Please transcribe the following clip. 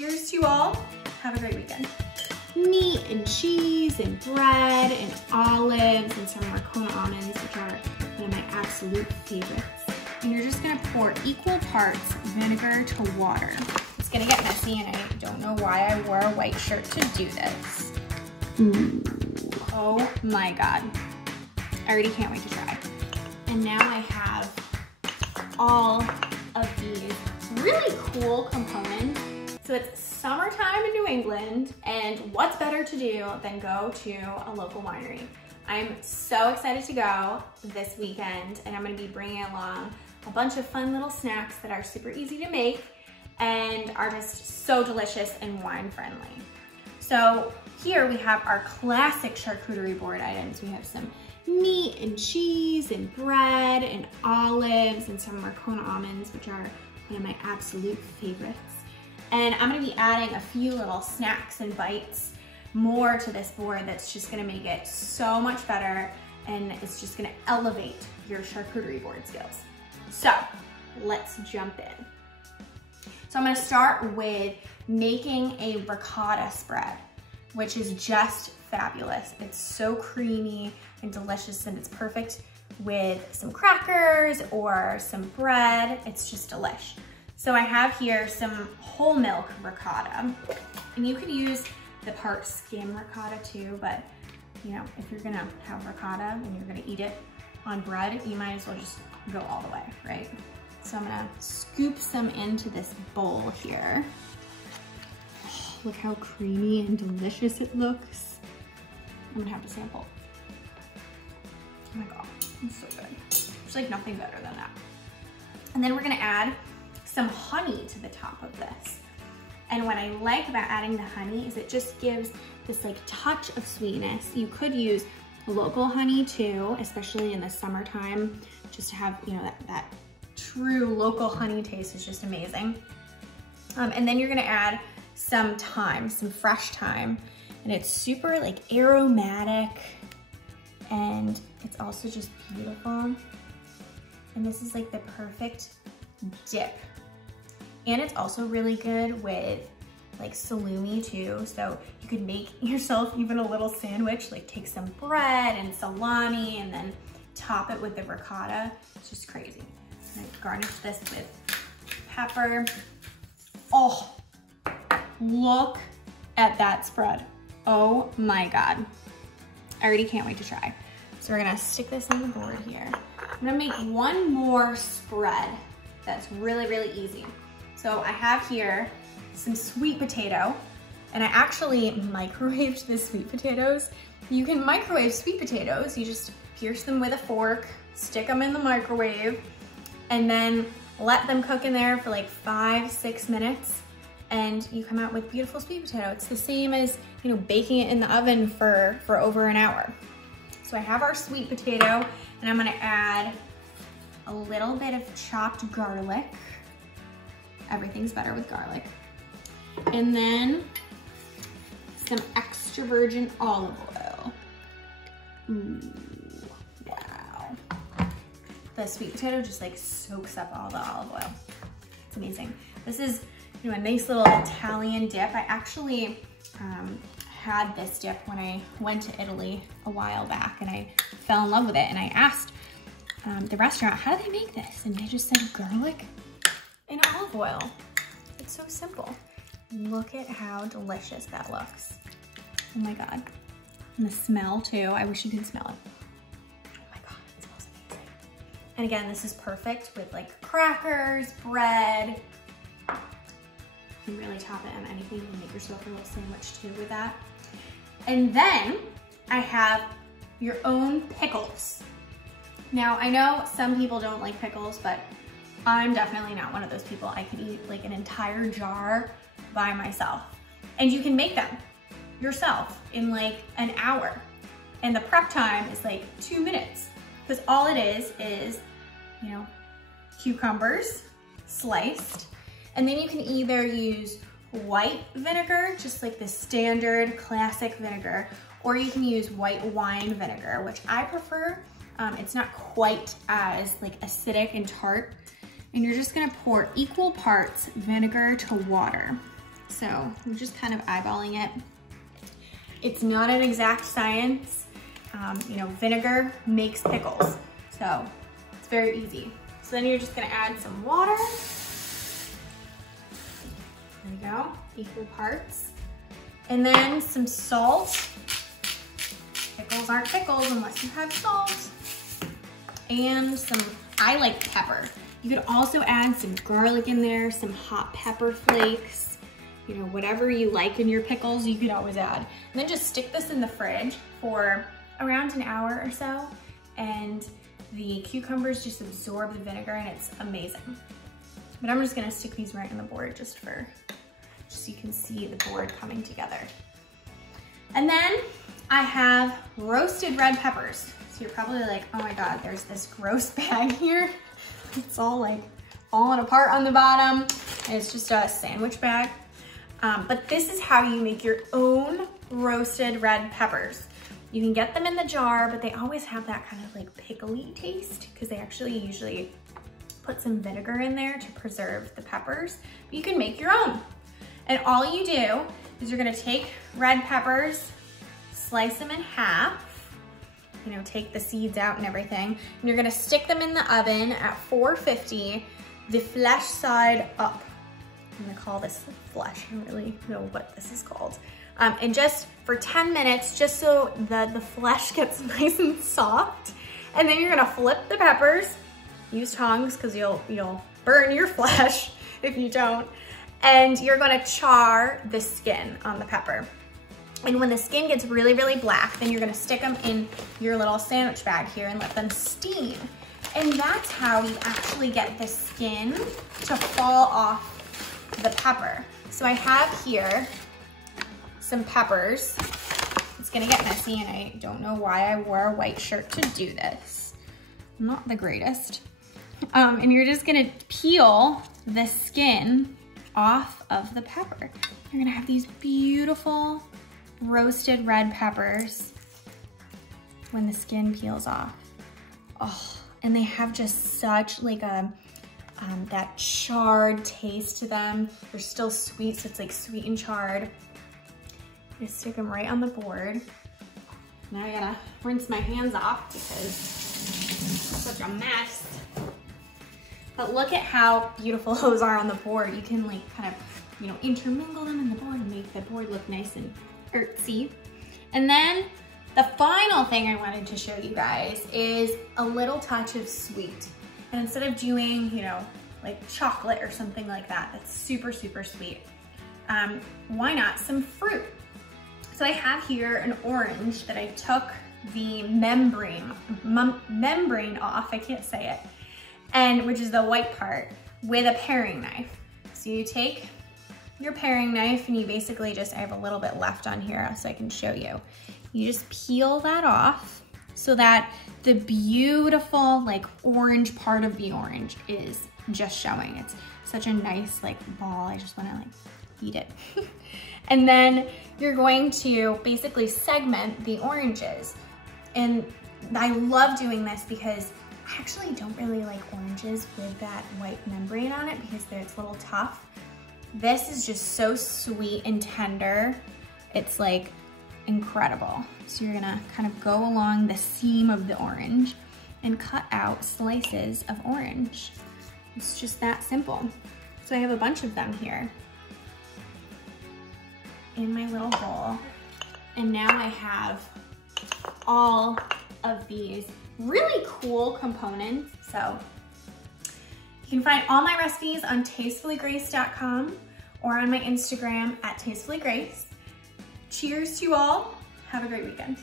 cheers to you all. Have a great weekend. Meat and cheese and bread and olives and some Ricotta almonds, which are one of my absolute favorites. And you're just gonna pour equal parts vinegar to water. It's gonna get messy and I don't know why I wore a white shirt to do this. Ooh. Oh my God. I already can't wait to try. And now I have all of these really cool components. So it's summertime in New England, and what's better to do than go to a local winery? I'm so excited to go this weekend, and I'm gonna be bringing along a bunch of fun little snacks that are super easy to make and are just so delicious and wine friendly. So here we have our classic charcuterie board items. We have some meat and cheese and bread and olives and some Ricotta almonds, which are one of my absolute favorites. And I'm gonna be adding a few little snacks and bites more to this board that's just gonna make it so much better, and it's just gonna elevate your charcuterie board skills. So let's jump in. So I'm gonna start with making a ricotta spread, which is just fabulous. It's so creamy and delicious, and it's perfect with some crackers or some bread. It's just delish. So I have here some whole milk ricotta, and you could use the part skim ricotta too, but you know, if you're gonna have ricotta and you're gonna eat it on bread, you might as well just go all the way, right? So I'm gonna scoop some into this bowl here. Oh, look how creamy and delicious it looks. I'm gonna have to sample. Oh my God, it's so good. There's like nothing better than that. And then we're gonna add some honey to the top of this. And what I like about adding the honey is it just gives this like touch of sweetness. You could use local honey too, especially in the summertime, just to have, you know, that true local honey taste is just amazing. And then you're gonna add some thyme, some fresh thyme, and it's super like aromatic, and it's also just beautiful. And this is like the perfect dip. And it's also really good with like salumi too. So you could make yourself even a little sandwich, like take some bread and salami and then top it with the ricotta. It's just crazy. And I garnish this with pepper. Oh, look at that spread. Oh my God. I already can't wait to try. So we're gonna stick this on the board here. I'm gonna make one more spread that's really, really easy. So I have here some sweet potato, and I actually microwaved the sweet potatoes. You can microwave sweet potatoes. You just pierce them with a fork, stick them in the microwave, and then let them cook in there for like 5-6 minutes, and you come out with beautiful sweet potato. It's the same as, you know, baking it in the oven for over an hour. So I have our sweet potato, and I'm gonna add a little bit of chopped garlic. Everything's better with garlic. And then some extra virgin olive oil. Ooh, wow. The sweet potato just like soaks up all the olive oil. It's amazing. This is, you know, a nice little Italian dip. I actually had this dip when I went to Italy a while back, and I fell in love with it. And I asked the restaurant, how do they make this? And they just said garlic and olive oil. It's so simple. Look at how delicious that looks. Oh my God. And the smell too. I wish you could smell it. Oh my God, it smells amazing. And again, this is perfect with like crackers, bread. You can really top it on anything. You can make yourself a little sandwich too with that. And then I have your own pickles. Now, I know some people don't like pickles, but I'm definitely not one of those people. I could eat like an entire jar by myself. And you can make them yourself in like an hour. And the prep time is like 2 minutes. Because all it is, you know, cucumbers sliced. And then you can either use white vinegar, just like the standard classic vinegar, or you can use white wine vinegar, which I prefer. It's not quite as like acidic and tart. And you're just gonna pour equal parts vinegar to water. So I'm just kind of eyeballing it. It's not an exact science. You know, vinegar makes pickles. So it's very easy. So then you're just gonna add some water. There we go, equal parts. And then some salt. Pickles aren't pickles unless you have salt. And some, I like pepper. You could also add some garlic in there, some hot pepper flakes, you know, whatever you like in your pickles, you could always add. And then just stick this in the fridge for around an hour or so, and the cucumbers just absorb the vinegar and it's amazing. But I'm just gonna stick these right on the board just so you can see the board coming together. And then I have roasted red peppers. So you're probably like, oh my God, there's this gross bag here. It's all like falling apart on the bottom. And it's just a sandwich bag. But this is how you make your own roasted red peppers. You can get them in the jar, but they always have that kind of like pickly taste because they actually usually put some vinegar in there to preserve the peppers. But you can make your own. And all you do is you're gonna take red peppers, slice them in half, you know, take the seeds out and everything, and you're gonna stick them in the oven at 450, the flesh side up. I'm gonna call this flesh, I don't really know what this is called. And just for 10 minutes, just so the flesh gets nice and soft. And then you're gonna flip the peppers, use tongs, because you'll burn your flesh if you don't. And you're gonna char the skin on the pepper. And when the skin gets really, really black, then you're gonna stick them in your little sandwich bag here and let them steam. And that's how you actually get the skin to fall off the pepper. So I have here some peppers. It's gonna get messy and I don't know why I wore a white shirt to do this. I'm not the greatest. And you're just gonna peel the skin off of the pepper. You're gonna have these beautiful roasted red peppers when the skin peels off. Oh, and they have just such like a, that charred taste to them. They're still sweet, so it's like sweet and charred. Just stick them right on the board. Now I gotta rinse my hands off because it's such a mess. But look at how beautiful those are on the board. You can like kind of, you know, intermingle them in the board and make the board look nice and artsy. And then the final thing I wanted to show you guys is a little touch of sweet. And instead of doing, you know, like chocolate or something like that, that's super, super sweet, why not some fruit? So I have here an orange that I took the membrane off, I can't say it, and which is the white part, with a paring knife. So you take your paring knife and you basically just, I have a little bit left on here so I can show you. You just peel that off so that the beautiful like orange part of the orange is just showing. It's such a nice like ball. I just wanna like eat it. And then you're going to basically segment the oranges. And I love doing this because I actually don't really like oranges with that white membrane on it because it's a little tough. This is just so sweet and tender. It's like incredible. So you're gonna kind of go along the seam of the orange and cut out slices of orange. It's just that simple. So I have a bunch of them here in my little bowl. And now I have all of these really cool components. So you can find all my recipes on tastefullygrace.com or on my Instagram at tastefullygrace. Cheers to you all. Have a great weekend.